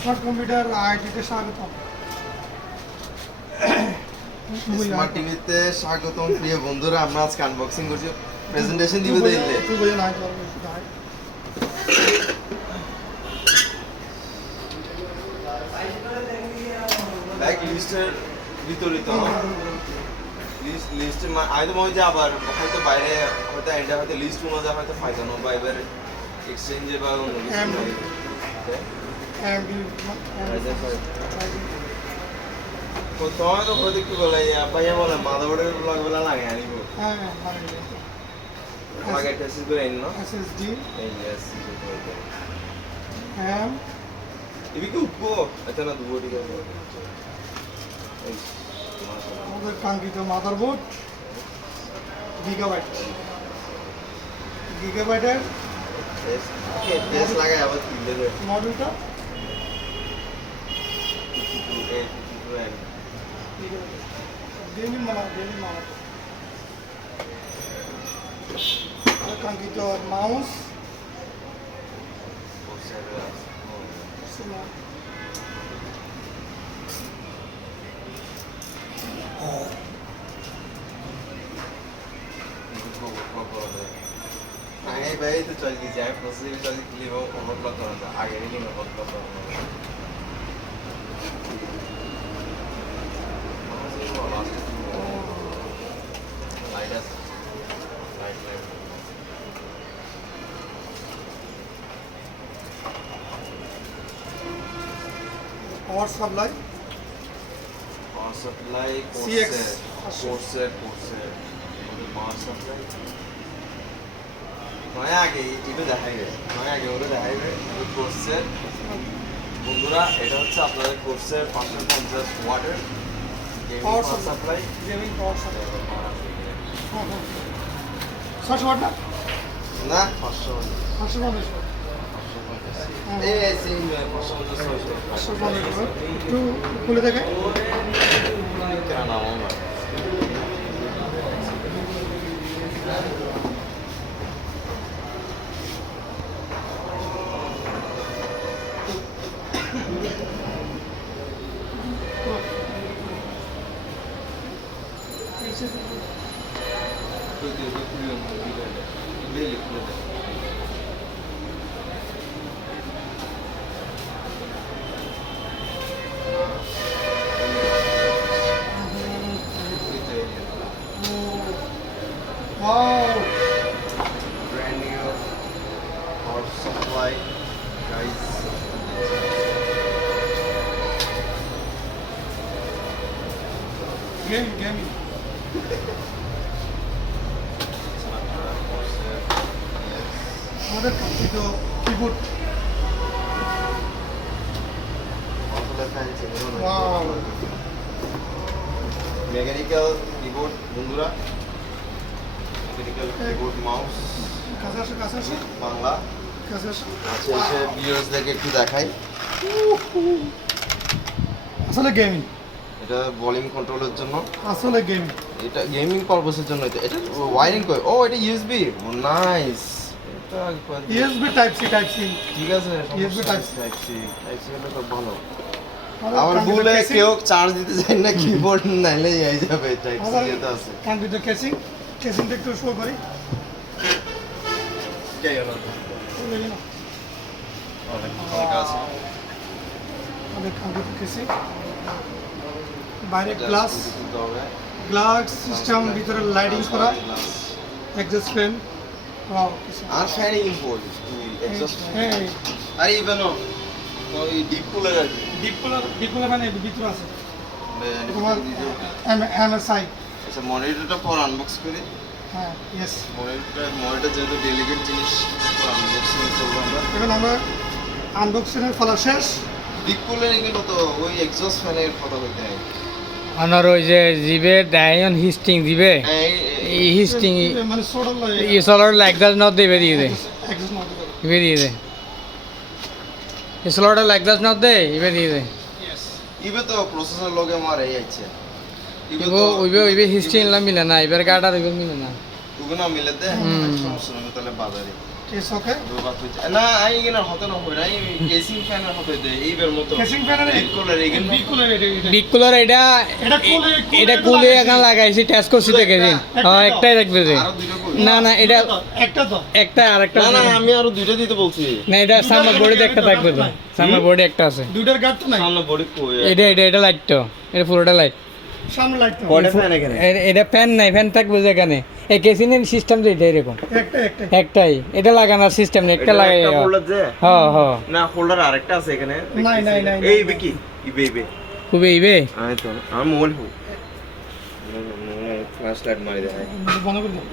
Smart computer আইটিতে স্বাগতম। Smart টিভিতে স্বাগতম প্রিয় বন্ধুরা, আমরা আজকে আনবক্সিং করছি, প্রেজেন্টেশন দিব দিলে লাইক লিস্টের বিতরিত লিস্ট আইতো মই যে আবার হয়তো বাইরে হয়তো এটা হয়তো লিস্ট মনে যা হয়তো ফায়দা না বা এবার এক্সচেঞ্জে বা অন্য কিছু তোমার তো হয়তো কি বলে ভাইয়া বলে মাদাবোর্ডের লাগবেলা লাগে আনিব আগে টেস্ট করে আইন না এসএসডি ইয়েস RAM ইবি কি উপো এটা না দুটো ঠিক আছে আমাদের কাঙ্ক্ষিত মাদারবোর্ড গিগাবাইটের টেস্ট লাগায় আবার কিনলে দেবে মডেলটা গেমিং কাঙ্ক্ষিত মাউস भाई तो चल की जाए प्रोसेस भी चल के लिए वो ओवरक्लॉक करना था आगे नहीं ओवरक्लॉक करना power supply CX Corsair power supply নয় আগে এটা দেখাইবে নয় আগে ওরা দেখাইবে কোর্সের বন্ধুরা এটা হচ্ছে আপনাদের কোর্সের 550 ওয়াটের power supply gaming power supply 60 watt না না 500 এই সেম 550 একটু খুলে দেখে কেন নাম আমরা Wow! Brand new power supply, guys. Gaming. আমাদের কাঙ্ক্ষিত কিবোর্ড Wow! মেকানিক্যাল কিবোর্ড বন্ধুরা, মেকানিক্যাল কিবোর্ড মাউস কাছে বাংলা আছে আচ্ছা ভিউয়ার্সদেরকে একটু দেখাই। আসলে গেমিং, এটা ভলিউম কন্ট্রোলের জন্য, আসলে গেমিং, এটা গেমিং পারপাসের জন্য। এটা ওয়্যারিং করে, ও এটা ইউএসবি, নাইস। এটা ইউএসবি টাইপ সি ঠিক আছে, USB টাইপ সি হলে তো ভালো। আবার ভুলে কেউ চার্জ দিতে চাই না কিবোর্ড নাইলে এই যাবে টাইপ সি এটা আছে। কম্পিউটার কেসিংটা একটু শো করি। কে হলো অনেক আছে আমাদের কম্পিউটার কেসিং, বাইরে গ্লাস সিস্টেম, ভিতরে লাইটিং করা, exhaust fan, wow are shining import exhaust R even ওই ডিপ কুলার আছে, ডিপ কুলার মানে ভিতরে আছে তোমার এমএসআই। আচ্ছা মনিটরটা পর আনবক্স করি। হ্যাঁ ইয়েস, মনিটর যেহেতু ডেলিকেট জিনিস, আনবক্সিং করবো আমরা। এখন আমরা আনবক্সিংয়ের ফলা শেষ। ডিপ কুলার এগুলো তো ওই এক্সস্ট ফ্যানের কথা বলতে হয়। আনার ওই যে জিবে ডায়ন হিস্টিং দিবে, এই হিস্টিং মানে সোডার এই সোলার লাইক দ্যাট নট দিবে দিয়ে দে, এক্সস্ট নট দিবে দিয়ে দে। স্লটে লাগজাস না দে ইবে দিয়ে দে Yes. ইবে তো প্রসেসর লগে মারে যাচ্ছে ওইবে হিস্ট্রি নিলাম মিলে না এবার গাটার ওইবে মিলে না তুই না মিলে দে হুম। সমস্যা নেই তাহলে বাজারে It's okay. না আই গিনা হতে না হই নাই কেসিং ফ্যানের হতে দে এইবার মতো Casing fan এর বিলকুল এইগিন বিকুলের এটা। বিগ কুলার এটা এটা কুলে এখন লাগাইছি টেস্ট করছি তো কেদিন হ্যাঁ একটাই রাখবে যে আরো দুইটা কই না না এটা একটা তো। একটা আর একটা না না আমি আরো দুইটা দিতে বলছি না এটা সামনে বডিতে একটা থাকবে তো সামনে বডি একটা আছে দুইটার গার্ড তো নাই। সামনে বডি কই এটা লাইট তো এটা পুরোটা লাইট সামনে লাইট তো। কয়টা ফ্যান এখানে এটা ফ্যান নাই ফ্যান থাকবে যেখানে এই কেসিনের সিস্টেম তো এটা এরকম একটা। একটাই এটা লাগানোর সিস্টেম নেই একটা লাগাই একটা হোল্ডার যে হ্যাঁ হ্যাঁ না হোল্ডার আরেকটা আছে এখানে নাই। এই ইবে কি ইবে খুবই ইবে আয় তো আমার মোবাইল হো ফ্ল্যাশ লাইট মারি দেয় বন্ধ করে দাও।